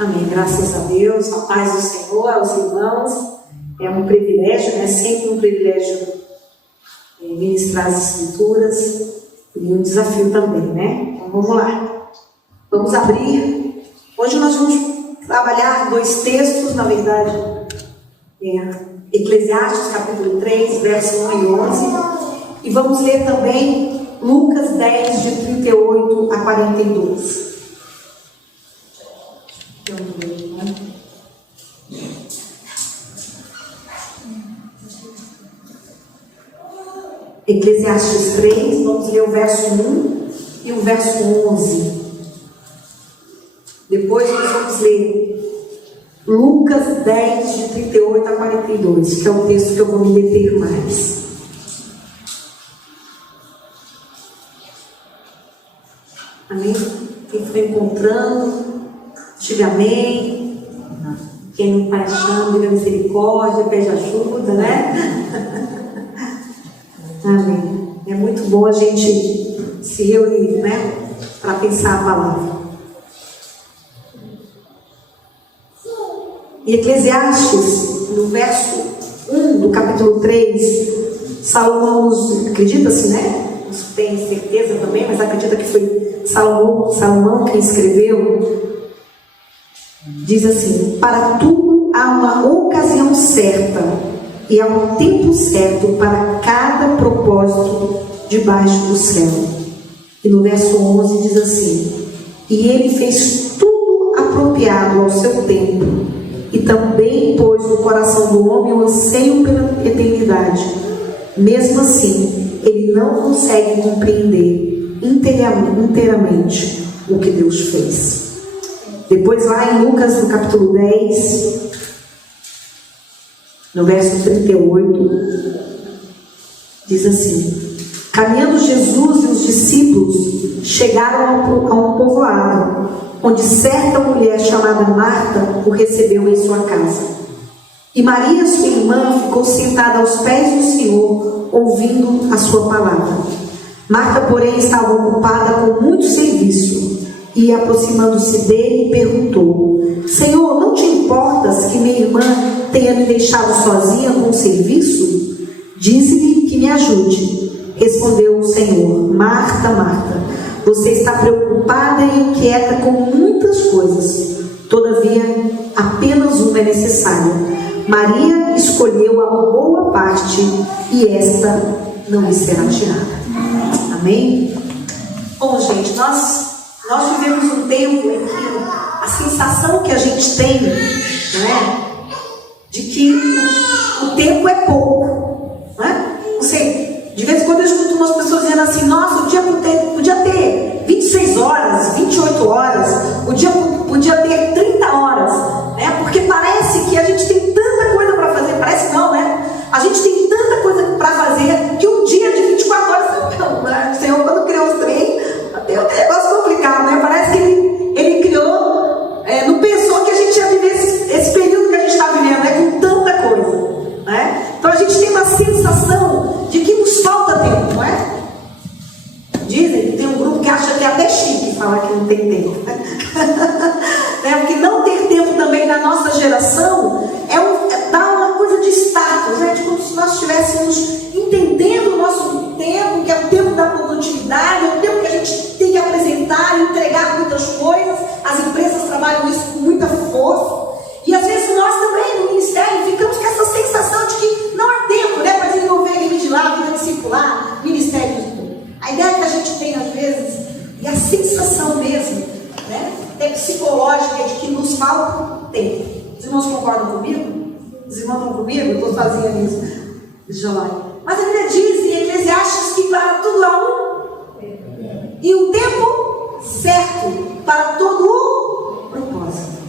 Amém. Graças a Deus, a paz do Senhor, aos irmãos. É um privilégio, né? Sempre um privilégio ministrar as Escrituras e um desafio também, né? Então vamos lá. Vamos abrir. Hoje nós vamos trabalhar dois textos, na verdade. Eclesiastes capítulo 3, verso 1 e 11. E vamos ler também Lucas 10, de 38 a 42. Eclesiastes 3, vamos ler o verso 1 e o verso 11. Depois nós vamos ler Lucas 10, de 38 a 42, que é o texto que eu vou me deter mais. Amém? Quem foi encontrando, diga amém. Quem não está achando, diga misericórdia, pede ajuda, né? Amém. É muito bom a gente se reunir, né? Para pensar a palavra. E Eclesiastes, no verso 1 do capítulo 3, Salomão nos, acredita-se, né? Não tem certeza também, mas acredita que foi Salomão quem escreveu. Diz assim: para tudo há uma ocasião certa e há um tempo certo para cada propósito debaixo do céu. E no verso 11 diz assim: e ele fez tudo apropriado ao seu tempo, e também pôs no coração do homem o anseio pela eternidade. Mesmo assim, ele não consegue compreender inteiramente o que Deus fez. Depois lá em Lucas, no capítulo 10, no verso 38, diz assim: caminhando Jesus e os discípulos chegaram a um povoado, onde certa mulher chamada Marta o recebeu em sua casa. E Maria, sua irmã, ficou sentada aos pés do Senhor, ouvindo a sua palavra. Marta, porém, estava ocupada com muito serviço, e aproximando-se dele, perguntou: Senhor, não te importas que minha irmã tenha me deixado sozinha com o serviço? Dize-lhe que me ajude. Respondeu o Senhor: Marta, Marta, você está preocupada e inquieta com muitas coisas. Todavia, apenas uma é necessária. Maria escolheu a boa parte, e esta não lhe será tirada. Amém? Bom, gente, nós vivemos um tempo em que a sensação que a gente tem, né, de que o tempo é pouco, né? Não sei, de vez em quando eu escuto umas pessoas dizendo assim: nossa, o dia podia ter 26 horas, 28 horas, o dia podia ter 30 horas, né? Porque parece que a gente tem tanta coisa para fazer. Parece não, né? A gente tem tanta coisa para fazer que um dia de 24 horas não, né? O Senhor, quando criou os trem, tem um negócio complicado, né? Parece que ele criou, não pensou que a gente ia viver esse período que a gente está vivendo, né? Com tanta coisa, né? Então a gente tem uma sensação de que nos falta tempo, não é? Dizem que tem um grupo que acha que é até chique falar que não tem tempo. Né? Porque não ter tempo também na nossa geração dá uma coisa de status, né? De como se nós estivéssemos entendendo o nosso tempo, que é o tempo da produtividade, é o tempo que a gente tem que apresentar e entregar muitas coisas. As empresas trabalham isso com muita força. E às vezes nós também, no ministério, ficamos com essa sensação de que não há tempo, né, para desenvolver a vida de lá, vida discipular, ministério de tudo. A ideia que a gente tem às vezes, e a sensação mesmo, né, é psicológica, de que nos falta tempo. Os irmãos concordam comigo? Os irmãos estão comigo? Eu estou sozinha nisso. Deixa eu lá. Mas a Bíblia diz em Eclesiastes que para tudo há um e um tempo certo para todo o propósito.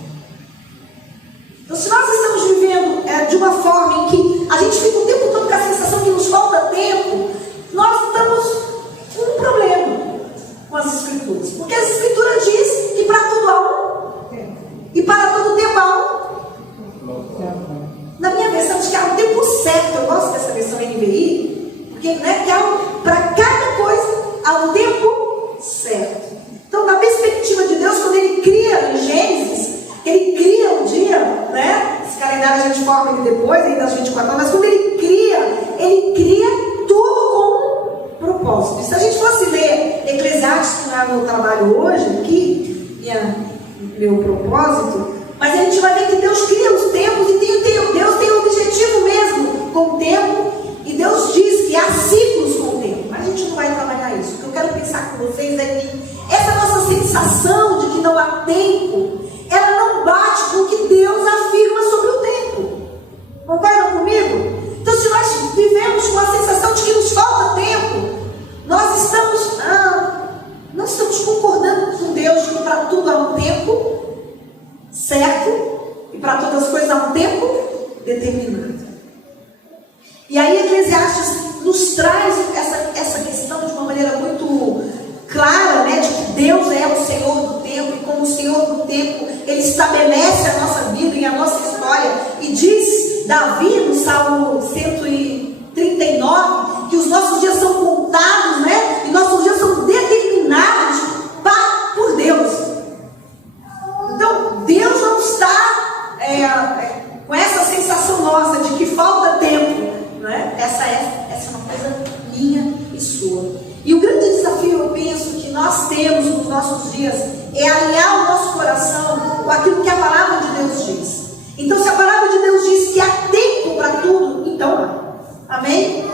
Então, se nós estamos vivendo de uma forma em que a gente fica o tempo todo com a sensação que nos falta tempo, nós estamos com um problema com as Escrituras. Porque as Escrituras diz que para tudo há um e para todo tempo há um. Na minha versão diz que há um tempo certo. Eu gosto dessa versão NVI, porque, né, que para cada coisa há um tempo certo. Então, na perspectiva de Deus, quando Ele cria em Gênesis, Ele trabalho hoje aqui, meu propósito, mas a gente vai ver que Deus cria os tempos e Deus tem um objetivo mesmo com o tempo, e Deus diz que há ciclos com o tempo. Mas a gente não vai trabalhar isso. O que eu quero pensar com vocês é que essa nossa sensação de que não há tempo, ela não bate com o que Deus afirma sobre o tempo. Concordam comigo? Então, se nós vivemos com a sensação de que nos falta tempo, nós não estamos concordando com Deus de que para tudo há um tempo certo e para todas as coisas há um tempo determinado. E aí Eclesiastes nos traz essa questão de uma maneira muito clara, né, de que Deus é o Senhor do tempo, e como o Senhor do tempo, Ele estabelece a nossa vida e a nossa história. E diz Davi no Salmo 139 que os nossos dias são contados, né, e nossos dias são determinados por Deus. Então Deus não está com essa sensação nossa de que falta tempo, né? Essa é uma coisa minha e sua. E o grande desafio, eu penso, que nós temos nos nossos dias é alinhar o nosso coração com aquilo que a palavra de Deus diz. Então, se a palavra de Deus diz que há tempo para tudo, então há. Amém?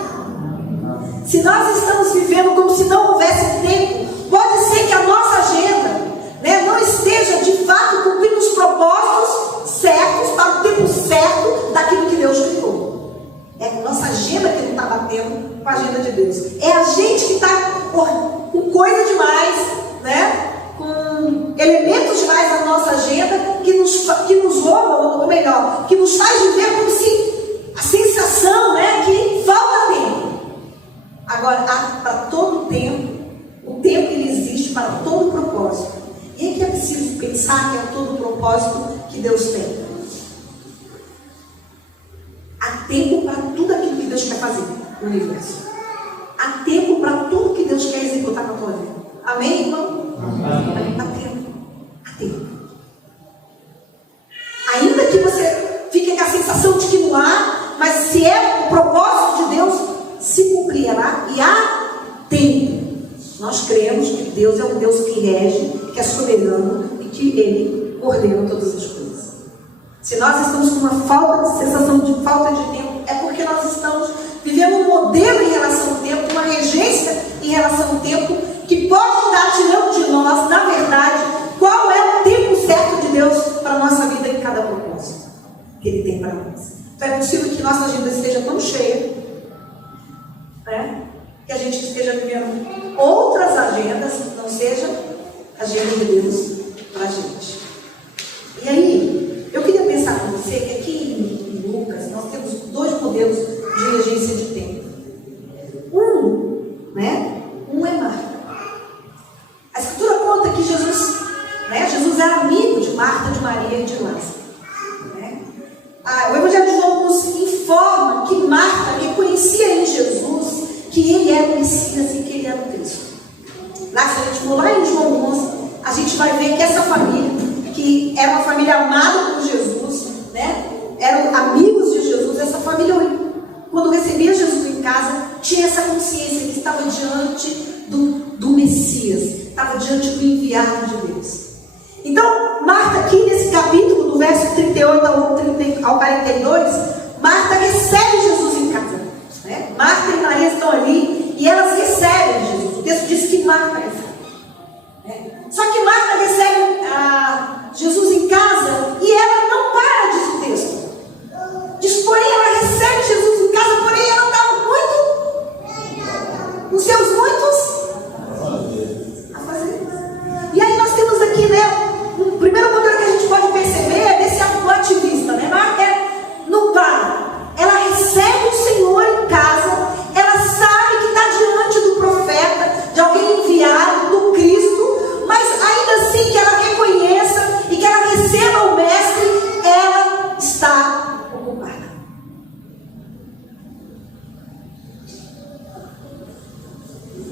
Se nós estamos vivendo como se não houvesse tempo, pode ser que a nossa agenda, né, não esteja de fato cumprindo os propósitos certos para o tempo certo daquilo que Deus criou. É a nossa agenda que não está batendo com a agenda de Deus. É a gente que está com coisa demais, né? Com elementos demais na nossa agenda que nos roubam, ou melhor, que nos faz viver como se a sensação, né, que falta tempo. Agora, para todo tempo, o tempo ele existe para todo propósito. E é que é preciso pensar que é todo o propósito que Deus tem. Há tempo para tudo aquilo que Deus quer fazer no universo. Há tempo para tudo que Deus quer executar na tua vida. Amém, irmão? Amém. Há tempo. Há tempo. Ainda que você fique com a sensação de que não há, mas se é o propósito de Deus, se cumprirá e há tempo. Nós cremos que Deus é um Deus que rege, que é soberano e que Ele ordena todas as coisas. Se nós estamos com uma sensação de falta de tempo, é porque nós estamos vivendo um modelo em relação ao tempo, uma regência em relação ao tempo, que pode estar tirando de nós, na verdade, qual é o tempo certo de Deus para a nossa vida em cada propósito que Ele tem para nós. Então é possível que nossa agenda esteja tão cheia, né, que a gente esteja vivendo outras agendas, que não seja a agenda de Deus para a gente. E aí, eu queria pensar com você que aqui em Lucas nós temos dois modelos de regência de tempo. Um é Marta. A Escritura conta que Jesus era amigo de Marta, de Maria e de Lázaro. Né? O Evangelho de João nos informa que Marta reconhecia em Jesus que ele era o Messias e que ele era o Cristo. Lá, se a gente for lá em João 11, a gente vai ver que essa família, que era uma família amada por Jesus, né? Eram amigos de Jesus, essa família, quando recebia Jesus em casa, tinha essa consciência que estava diante do Messias, estava diante do enviado de Deus. Então, Marta aqui nesse capítulo, do verso 38 ao 42, Marta recebe Jesus em casa. Né? Marta e Maria estão ali e elas recebem Jesus. O texto diz que Marta recebe. Só que Marta recebe Jesus em casa e ela não para, diz o texto. Diz, porém, ela recebe Jesus em casa, porém ela estava com seus muitos a fazer. E aí nós temos aqui, né, o primeiro modelo que a gente pode perceber é desse ativista, né? Marta não para. Ela recebe o Senhor em casa, ela sabe que está diante do profeta, de alguém enviado, do Cristo, mas ainda assim que ela reconheça e que ela receba o Mestre, ela está ocupada.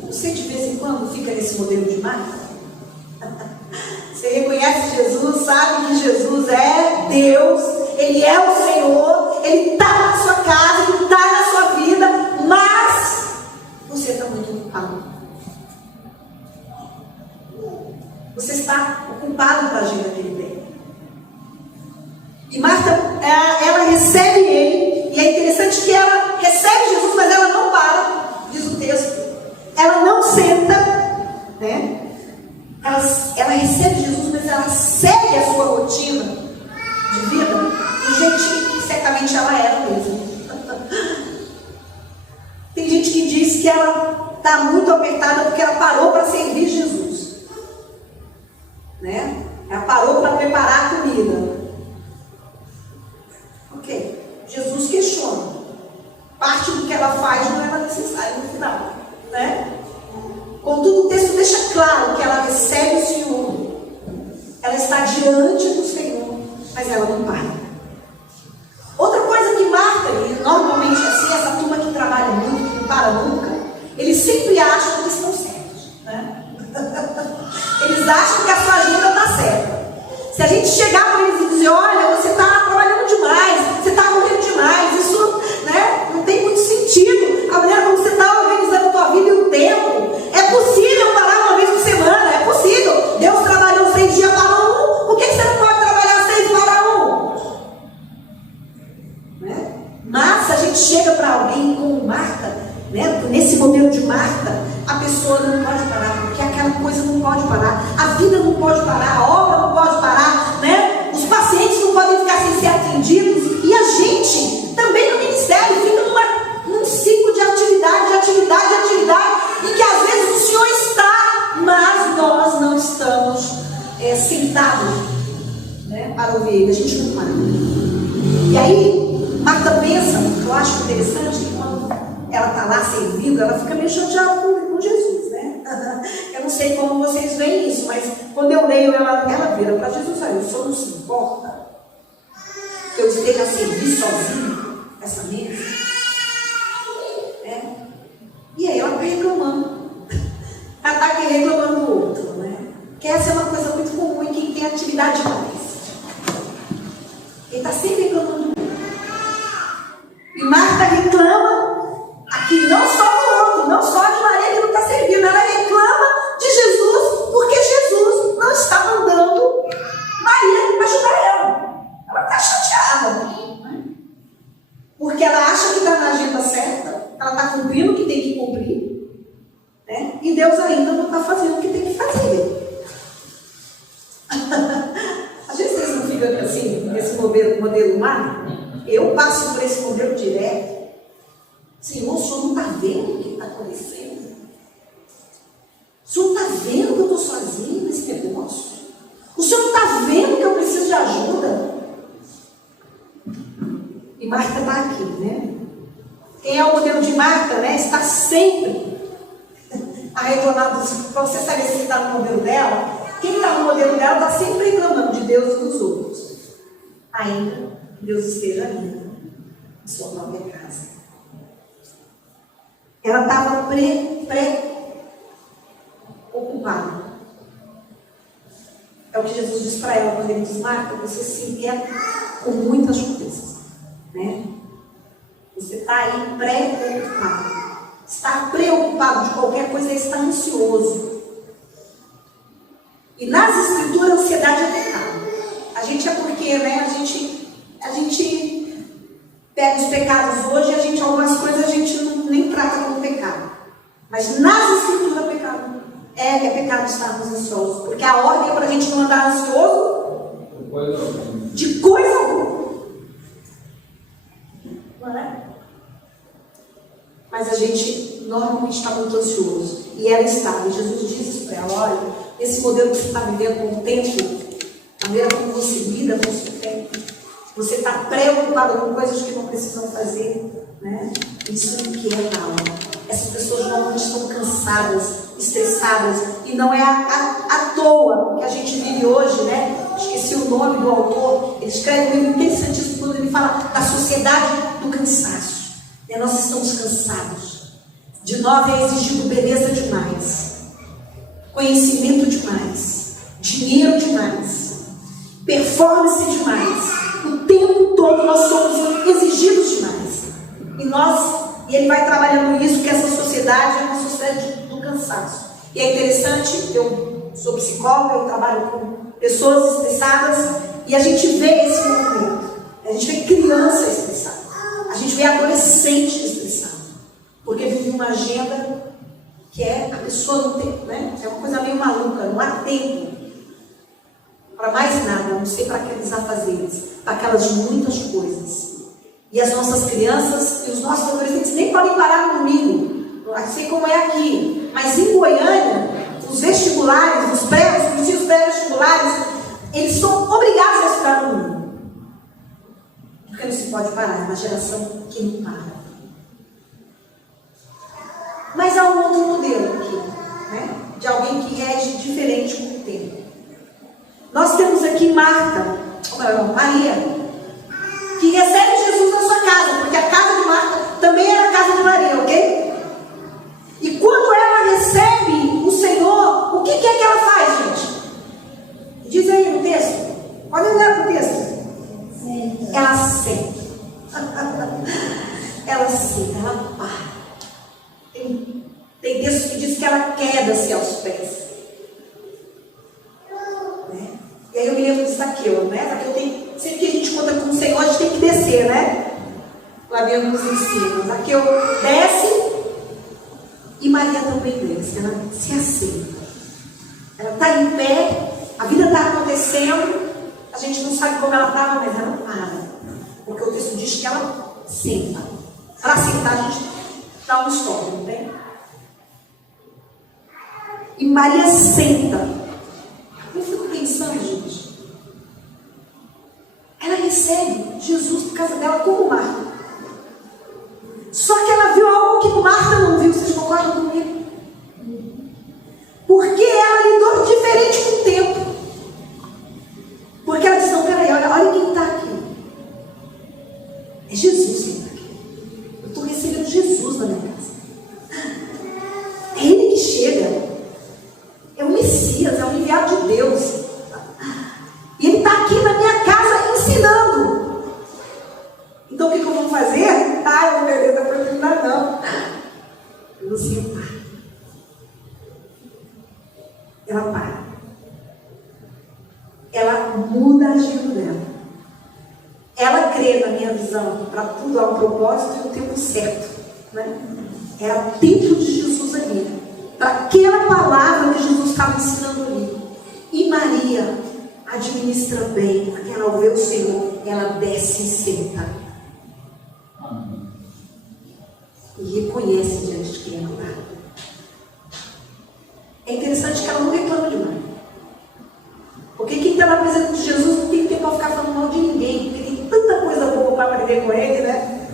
Você de vez em quando fica nesse modelo de Marta? Você reconhece Jesus, sabe que Jesus é Deus, Ele é o Senhor, Ele está na sua casa, Ele está na sua vida, mas você está muito ocupado. Você está ocupado com a agenda que ele tem. E Marta, ela recebe ele, e é interessante que ela recebe Jesus, mas ela não para, diz o texto. Ela não senta, né? Ela recebe Jesus, mas ela segue a sua rotina de vida do jeitinho que certamente ela era mesmo. Tem gente que diz que ela está muito apertada porque ela parou para servir Jesus, né? Ela parou para preparar a comida. Ok, Jesus questiona. Parte do que ela faz não era necessário no final, né? Contudo, o texto deixa claro que ela recebe o Senhor. Ela está diante do Senhor, mas ela não para. Outra coisa que Marta, e normalmente assim, essa turma que trabalha muito, que não para nunca, eles sempre acham que estão certos, né? Eles acham que a sua agenda está certa. Se a gente chegar para eles e dizer, olha, você está trabalhando demais, você está correndo demais, isso, né, não tem muito sentido. A maneira como você está organizando a tua vida e o tempo. É possível parar uma vez por semana, é possível. Deus trabalhou 6 dias para um, por que você não pode trabalhar 6 para um? Né? Mas se a gente chega para alguém como Marta, né, nesse modelo de Marta, a pessoa não pode parar, porque aquela coisa não pode parar, a vida não pode parar, a obra não pode parar, né? Os pacientes não podem ficar sem ser atendidos, e a gente também no ministério fica num ciclo de atividade, e que às vezes o Senhor está, mas nós não estamos sentados, né, para ouvir Ele, a gente não para. E aí Marta pensa, eu acho interessante que quando ela está lá servindo, ela fica meio chateada com Jesus, né? Eu não sei como vocês veem isso, mas quando eu leio, ela vira para Jesus, olha, o Senhor não se importa que eu esteja a servir sozinho essa mesa? E aí ela está reclamando. Ela está aqui reclamando do outro, né? Que essa é uma coisa muito comum em quem tem atividade demais. Ele está sempre reclamando do outro. E Marta reclama aqui não só do outro, não só de Maria que não está servindo, ela reclama de Jesus porque Jesus não está mandando Maria ajudar ela. Ela está chateada, porque ela acha que está na agenda certa, ela está cumprindo o que tem que cumprir, né? E Deus ainda não está fazendo o que tem que fazer. Às vezes vocês não ficam assim, nesse modelo humano. Eu passo por esse modelo direto. Senhor, o Senhor não está vendo o que está acontecendo? O Senhor não está vendo que eu estou sozinho nesse negócio? O Senhor não está vendo que eu preciso de ajuda? E Marta está aqui, né? Quem é o modelo de Marta, né? Está sempre a reclamar dos... Para você saber se está no modelo dela, quem está no modelo dela está sempre reclamando de Deus e dos outros. Ainda Deus esteja ali, em sua própria casa. Ela estava preocupada. É o que Jesus diz para ela quando ele diz, Marta, você se inquieta com muitas coisas, né? Você está aí preocupado. Estar preocupado de qualquer coisa é estar ansioso. E nas escrituras, a ansiedade é pecado. A gente é porque, né? A gente pega os pecados hoje, algumas coisas a gente nem trata como pecado. Mas nas escrituras, pecado é pecado estarmos ansiosos. Porque a ordem é para a gente não andar ansioso de coisa alguma. Não é? Mas a gente normalmente está muito ansioso. E ela estava. E Jesus disse isso para ela, olha, esse modelo que você está vivendo com o tempo, a maneira como você lida com o seu tempo, você está preocupado com coisas que não precisam fazer, né? Isso inquieta a alma. Essas pessoas normalmente estão cansadas, estressadas, e não é à toa que a gente vive hoje, né? Esqueci o nome do autor, ele escreve um livro interessantíssimo quando ele fala da sociedade do cansaço. E nós estamos cansados. De nós é exigido beleza demais, conhecimento demais, dinheiro demais, performance demais. O tempo todo nós somos exigidos demais. E ele vai trabalhando isso, que essa sociedade é uma sociedade do cansaço. E é interessante, eu sou psicóloga, eu trabalho com pessoas estressadas, e a gente vê esse movimento. A gente vê criança estressada, a gente vê adolescente estressado, porque vive uma agenda que é a pessoa não tem, né? É uma coisa meio maluca, não há tempo para mais nada, não sei para aqueles afazeres, para aquelas muitas coisas. E as nossas crianças e os nossos adolescentes nem podem parar no domingo, não sei como é aqui, mas em Goiânia, os vestibulares, os cursinhos pré-vestibulares, eles são obrigados a estudar no domingo. Porque não se pode parar, é uma geração que não para. Mas há um outro modelo aqui, né? De alguém que rege diferente com o tempo. Nós temos aqui Marta, Maria, que recebe Jesus na sua casa, porque a casa de Marta também era a casa de Maria, ok? E quando ela recebe o Senhor, o que é que ela faz, gente? Diz aí no texto. Pode olhar para o texto. Ela senta. Ela senta, ela para. Tem textos que diz que ela queda-se aos pés. Né? E aí eu me lembro de Zaqueu, né? Zaqueu tem, sempre que a gente conta com o Senhor, a gente tem que descer, né? O Abel nos ensina. Zaqueu desce e Maria também desce. Ela se assenta. Ela está em pé, a vida está acontecendo, a gente não sabe como ela estava, mas ela para. Porque o texto diz que ela senta. Para sentar, a gente dá um stop, não tem? E Maria senta. Eu fico pensando, gente. Ela recebe Jesus por causa dela como Marta. Só que ela viu algo que Marta não viu. Vocês concordam comigo? Porque ela lidou diferente com o tempo. Porque ela disse, não, peraí, olha quem está aqui. É Jesus quem está aqui. Eu estou recebendo Jesus na minha casa. É Ele que chega. É o Messias, é o enviado de Deus. E Ele está aqui na minha casa ensinando. Então o que eu vou fazer? Ah, eu vou perder a oportunidade, não. Eu vou sentar. Ela para. Ela muda a agenda dela. Ela crê, na minha visão, que para tudo há um propósito e um tempo certo. Né? Era o tempo de Jesus ali. Para aquela palavra que Jesus estava ensinando ali. E Maria administra bem, porque ela ao ver o Senhor, ela desce e senta. E reconhece diante de quem ela está. É interessante que ela não reclama de Maria. Porque quem está na presença de Jesus não tem tempo para ficar falando mal de ninguém, porque tem tanta coisa boa para aprender com ele, né?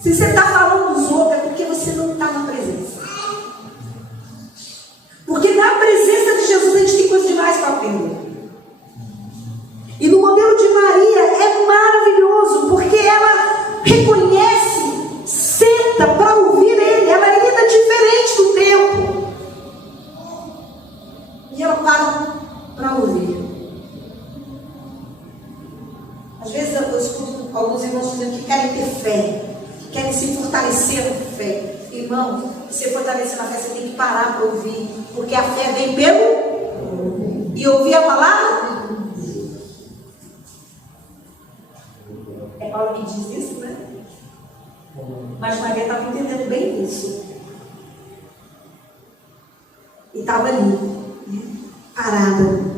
Se você está falando dos outros, é porque você não está na presença. Porque na presença de Jesus a gente tem coisa demais para aprender. E no modelo de Maria é maravilhoso, porque ela reconhece, senta para ouvir ele, ela lida diferente do tempo. E ela para ouvir. Às vezes eu escuto alguns irmãos dizendo que querem ter fé, que querem se fortalecer na fé. Irmão, se fortalecer na fé, você tem que parar para ouvir, porque a fé vem pelo e ouvir a palavra. É Paulo que diz isso, né? Mas Maria estava entendendo bem isso. E estava ali, parada.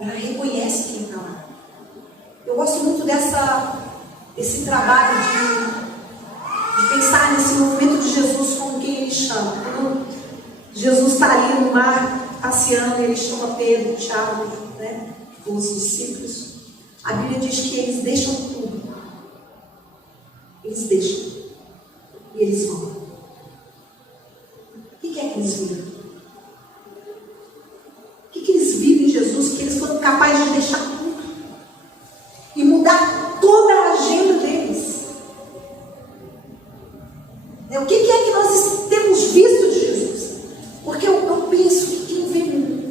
Ela reconhece quem está lá. Eu gosto muito desse trabalho de pensar nesse movimento de Jesus como quem ele chama. Quando Jesus está ali no mar, passeando, ele chama Pedro, Tiago, né, os discípulos. A Bíblia diz que eles deixam tudo. Eles deixam. E eles vão. O que é que eles viram? O que eles viram em Jesus? Que eles foram capazes de deixar tudo. E mudar toda a agenda deles. O que é que nós temos visto de Jesus? Porque eu penso que quem vê,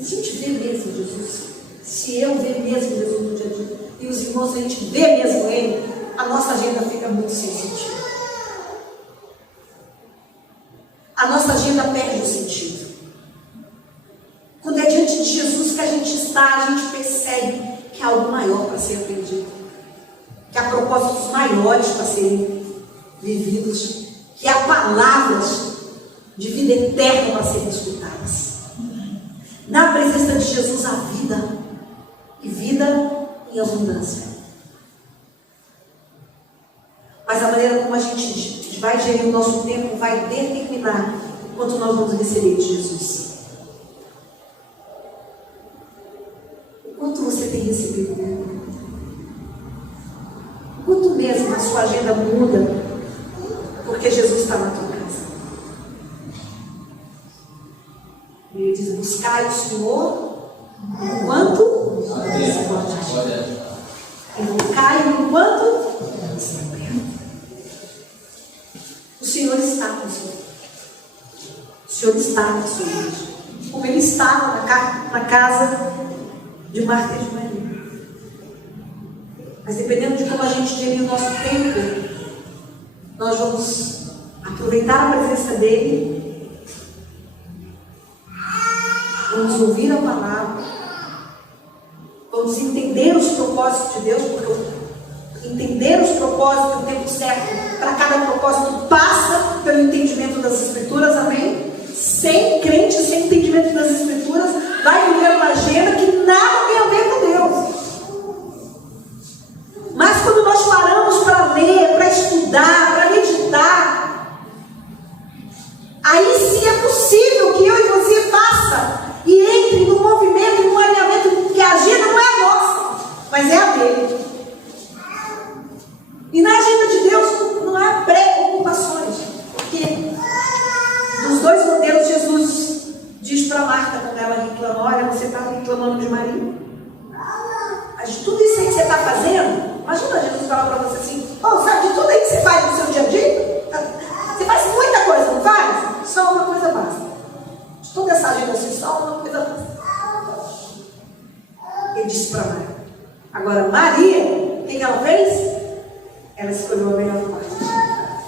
se a gente vê mesmo Jesus, se eu ver mesmo Jesus no dia a dia, e os irmãos, a gente vê mesmo Ele, a nossa agenda fica muito sem sentido. perde o sentido. Quando é diante de Jesus que a gente está, a gente percebe que há algo maior para ser aprendido, que há propósitos maiores para serem vividos, que há palavras de vida eterna para serem escutadas. Na presença de Jesus há vida, e vida em abundância. Mas a maneira como a gente vai gerir o nosso tempo vai determinar o quanto nós vamos receber de Jesus. O quanto você tem recebido dele? O quanto mesmo a sua agenda muda porque Jesus está na tua casa? Ele diz: buscai o Senhor enquanto se pode. Buscai enquanto se pode. O Senhor está com você. O Senhor está com sua igreja. Como Ele estava na casa de Marta e de Maria. Mas dependendo de como a gente gerir o nosso tempo, nós vamos aproveitar a presença dEle, vamos ouvir a palavra, vamos entender os propósitos de Deus, porque entender os propósitos, o tempo certo para cada propósito passa pelo entendimento das Escrituras, amém? Sem crente, sem entendimento das Escrituras, vai viver uma agenda que nada tem a ver com Deus. Mas quando nós paramos para ler, para estudar, para meditar, aí sim é possível que eu e você faça e entre no movimento, no alinhamento, porque a agenda não é a nossa, mas é a dele. E na agenda de Deus não há preocupações, porque dos dois modelos Jesus diz para Marta, quando ela reclama: olha, você está reclamando de Maria, mas de tudo isso aí que você está fazendo, imagina Jesus falar para você assim: oh, sabe de tudo aí que você faz no seu dia a dia? Você faz muita coisa, não faz? Só uma coisa básica. De toda essa agenda assim, só uma coisa básica. Ele disse para Maria. Agora, Maria, o que ela fez? Ela escolheu a melhor parte.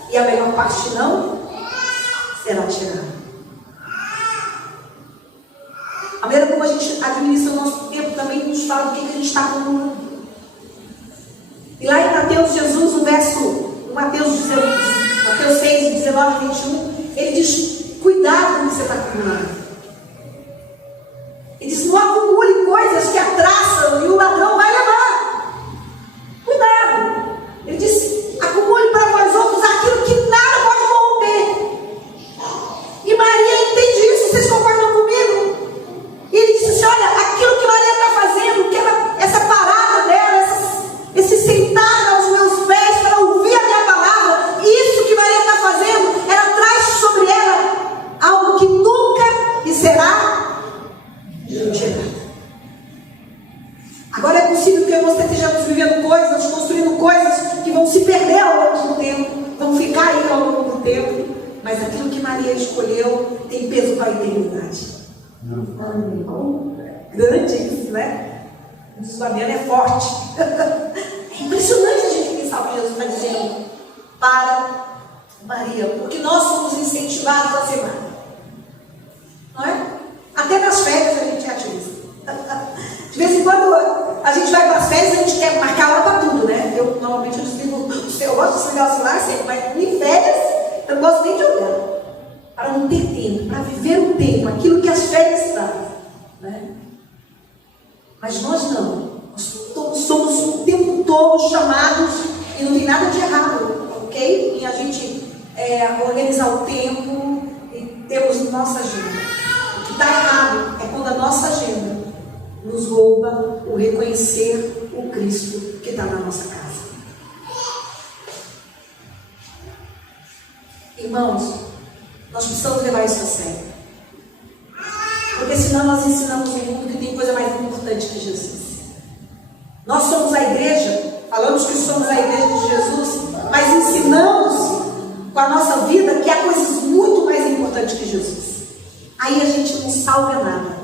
E a melhor parte não será tirada. A maneira como a gente administra o nosso tempo também nos fala do que a gente está acumulando. E lá em Mateus, Jesus, no verso Mateus 6, 19 e 21, ele diz: cuidado com o que você está acumulando. Ele diz: não acumule coisas que a traça e o ladrão vai levar. Cuidado. Ele diz: acumule para vós outros aquilo que nada pode corromper. E Maria entende isso, vocês concordam comigo? E ele disse assim: olha, aquilo que Maria está fazendo, que essa parada dela, esse sentar aos meus pés para ouvir a minha palavra, isso que Maria está fazendo, ela traz sobre ela algo que nunca lhe será retirado. Agora é possível que eu e você estejamos vivendo coisas, construindo coisas que vão se perder ao longo do tempo, vão ficar aí ao longo do tempo, mas aquilo que Maria escolheu tem peso para a eternidade. Grande isso, né? O Fabiano é forte. É impressionante a gente pensar o que Jesus está dizendo para Maria, porque nós somos incentivados a ser mais. Não é? Até nas férias a gente é ativista. De vez em quando a gente vai para as férias, a gente quer marcar hora para tudo, né? Eu normalmente eu gosto de desligar o celular sempre, mas em férias eu não gosto nem de olhar. Para não ter tempo, para viver o tempo, aquilo que as férias trazem, né? Mas nós não. Nós somos o tempo todo chamados, e não tem nada de errado, ok? Em a gente organizar o tempo e termos nossa agenda. O que está errado é quando a nossa agenda nos rouba o reconhecer o Cristo que está na nossa casa. Irmãos, nós precisamos levar isso a sério. Porque senão nós ensinamos o mundo que tem coisa mais importante que Jesus. Nós somos a igreja, falamos que somos a igreja de Jesus, mas ensinamos com a nossa vida que há coisas muito mais importantes que Jesus. Aí a gente não salva nada.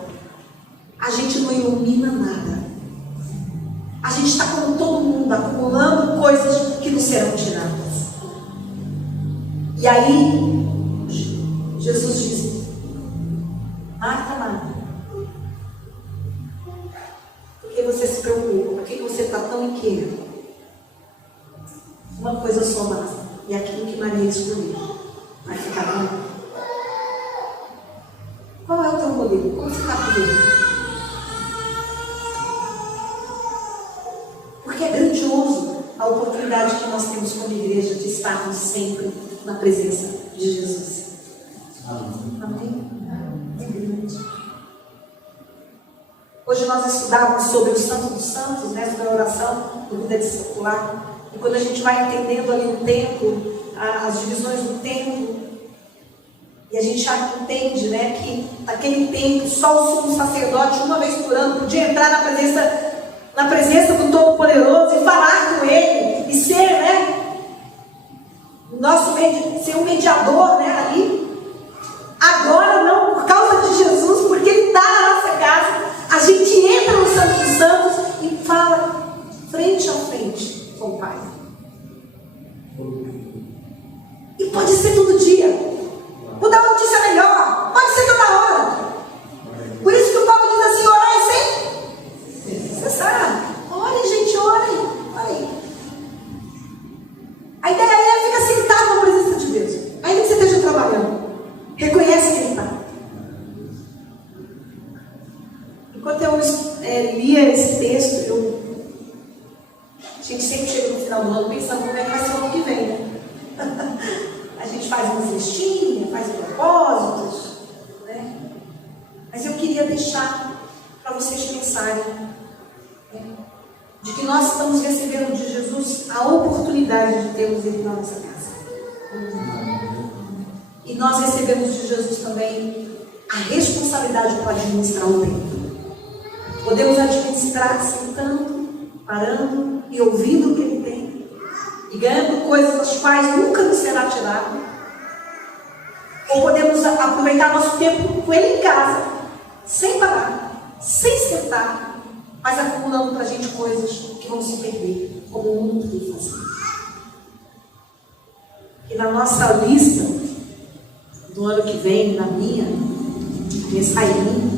A gente não ilumina nada. A gente está como todo mundo, acumulando coisas que não serão tiradas. E aí Jesus diz: Qual é o teu modelo? Como você está vivendo? Porque é grandioso a oportunidade que nós temos como igreja de estarmos sempre na presença de Jesus. Amém? É grande. Hoje nós estudávamos sobre o Santo dos Santos, né, sobre a oração do vida discipular. E quando a gente vai entendendo ali o templo, as divisões do templo, e a gente já entende, né, que naquele templo só o sumo sacerdote, uma vez por ano, podia entrar na presença do Todo-Poderoso e falar com Ele, e ser, né, ser um mediador, né, ali. Agora não, por causa de Jesus, porque Ele está na nossa casa, a gente entra no Santo dos Santos e fala frente a frente com o Pai. E pode ser todo dia. Vou dar uma notícia melhor, pode ser toda hora. Por isso que o Paulo diz assim: orai sem cessar. Orem, gente, orem. A ideia é ficar sentado na presença de Deus, ainda que você esteja trabalhando. Reconhece que Ele está. Enquanto eu lia esse texto, a gente sempre chega no final do ano pensando como é que vai ser o ano que vem, né? A gente faz uma festinha, faz propósitos, né? Mas eu queria deixar para vocês pensarem, né, de que nós estamos recebendo de Jesus a oportunidade de termos Ele na nossa casa. E nós recebemos de Jesus também a responsabilidade para administrar o tempo. Podemos administrar sentando, parando e ouvindo o que Ele tem, e ganhando coisas das quais nunca nos será tirado. Ou podemos aproveitar nosso tempo com Ele em casa, sem parar, sem sentar, mas acumulando para a gente coisas que vão se perder, como o mundo tem fazer. E na nossa lista do ano que vem, na minha, pensar em mim,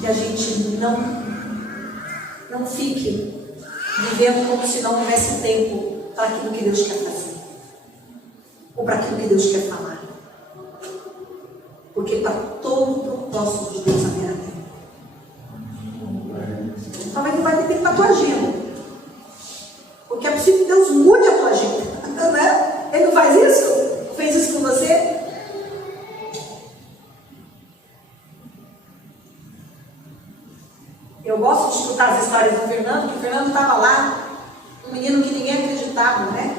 que a gente não fique vivendo como se não houvesse tempo para aquilo que Deus quer fazer, ou para aquilo que Deus quer falar. Porque para todo o propósito de Deus haverá tempo. Talvez não vai ter tempo para a tua agenda, porque é possível que Deus mude a tua agenda, né? Ele não faz isso? Não fez isso com você? Eu gosto de escutar as histórias do Fernando, que o Fernando estava lá, um menino que ninguém acreditava, né?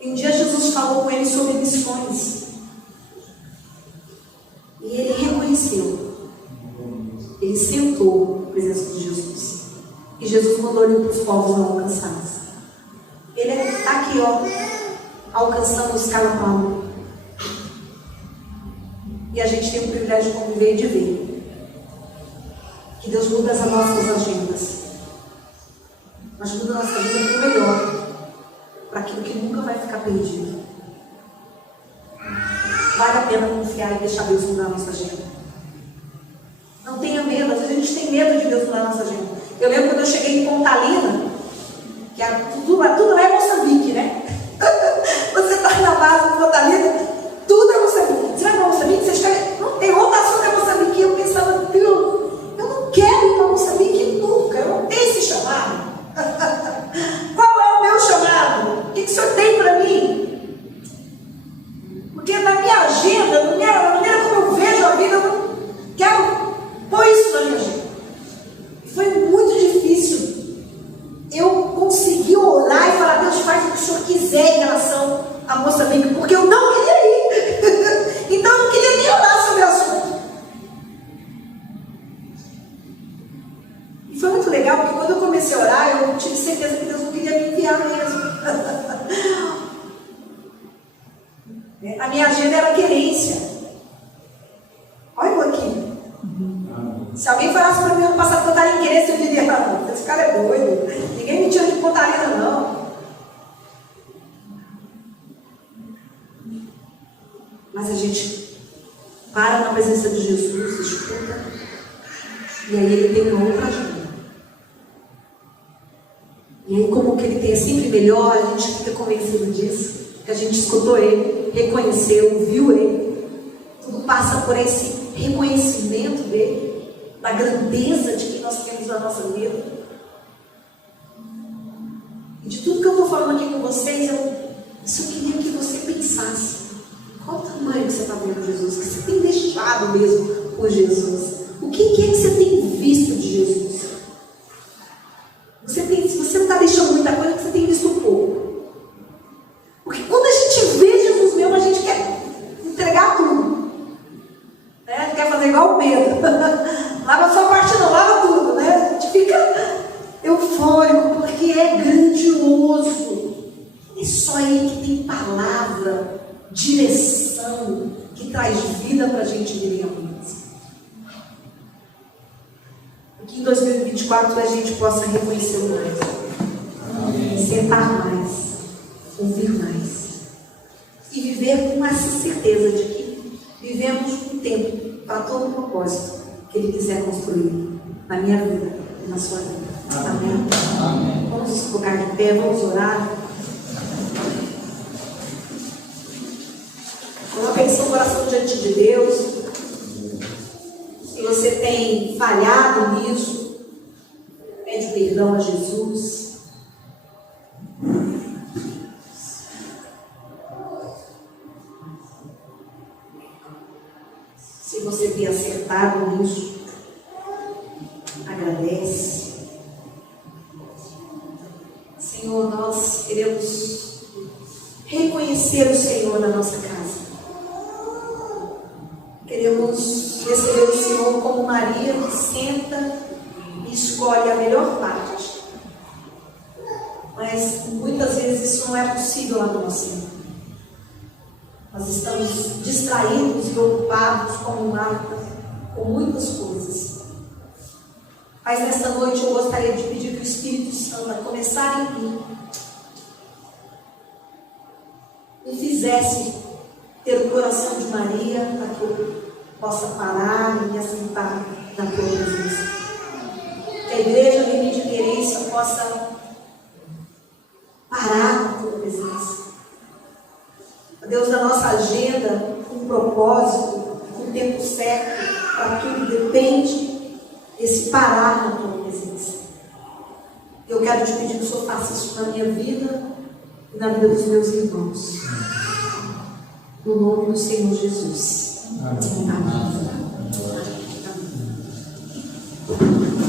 E um dia Jesus falou com ele sobre missões. E ele reconheceu. Ele sentou na presença de Jesus. E Jesus mandou ele para os povos não alcançados. Ele está aqui, ó, alcançando os Paulo. E a gente tem o privilégio de conviver e de ver que Deus muda as nossas agendas, mas muda a nossa agenda para o melhor, para aquilo que nunca vai ficar perdido. Vale a pena confiar e deixar Deus mudar a nossa agenda. Não tenha medo. Às vezes a gente tem medo de Deus mudar a nossa agenda. Eu lembro quando eu cheguei em Pontalina, que tudo é Moçambique, né? Você está na base de Pontalina, tudo é Moçambique. Você vai para Moçambique, você escreve, não tem outra assunto é Moçambique. Eu pensava, Deus, eu não quero ir para Moçambique nunca, eu não tenho esse chamado. Qual é o meu chamado? O que o Senhor tem para mim? Porque na minha agenda, na maneira como eu vejo a vida, eu não quero pôr isso na minha agenda. E foi muito difícil eu conseguir orar e falar: Deus, faz o que o Senhor quiser em relação a Moçambique, porque eu não queria ir. Então eu não queria nem orar sobre o assunto. E foi muito legal, porque quando eu comecei a orar, eu tive certeza que Deus não queria me enviar mesmo. A minha agenda era querência. Olha eu aqui. Se alguém falasse para mim ano passado que eu estava em querência, eu diria: não, esse cara é doido. Ninguém me tira de Pontalina, não. Mas a gente para na presença de Jesus, escuta, e aí Ele tem uma outra agenda. E aí, como que Ele tem sempre melhor, a gente fica convencido disso, que a gente escutou Ele, reconheceu, viu Ele, passar por esse reconhecimento dele, da grandeza de que nós temos na nossa vida. E de tudo que eu estou falando aqui com vocês, eu queria que você pensasse. Qual o tamanho que você está vendo de Jesus? O que você tem deixado mesmo por Jesus? O que é que você tem visto de Jesus? Se você não está deixando muita coisa, é que você tem visto pouco. Porque quando a gente vê Jesus mesmo, a gente quer entregar tudo. Né? A gente quer fazer igual o Pedro. Lava só a parte não, lava tudo. Né? A gente fica eufórico, porque é grandioso. É só Ele que tem palavra, direção, que traz vida para a gente viver a vida. Que em 2024 a gente possa reconhecer mais, sentar mais, ouvir mais e viver com essa certeza de que vivemos um tempo para todo o propósito que Ele quiser construir na minha vida e na sua vida. Amém? Amém. Vamos nos colocar de pé, vamos orar. Coloque seu coração diante de Deus. Se você tem falhado nisso, pede perdão a Jesus. Se você tem acertado nisso, agradece. Senhor, nós queremos reconhecer o Senhor na nossa casa. Queremos receber o Senhor como Maria, que senta e escolhe a melhor parte. Mas muitas vezes isso não é possível lá no nosso Senhor. Nós estamos distraídos e ocupados como Marta, com muitas coisas. Mas nesta noite eu gostaria de pedir que o Espírito Santo, a começar em mim, me fizesse ter o coração de Maria, para que eu possa parar e me assentar na tua presença. Que a igreja Rede de Querência possa parar na tua presença. Deus, da nossa agenda, com propósito, com tempo certo, para tudo depende desse parar na tua presença. Eu quero te pedir que o Senhor faça isso na minha vida e na vida dos meus irmãos. No nome do Senhor Jesus. Amém. Amém. Amém.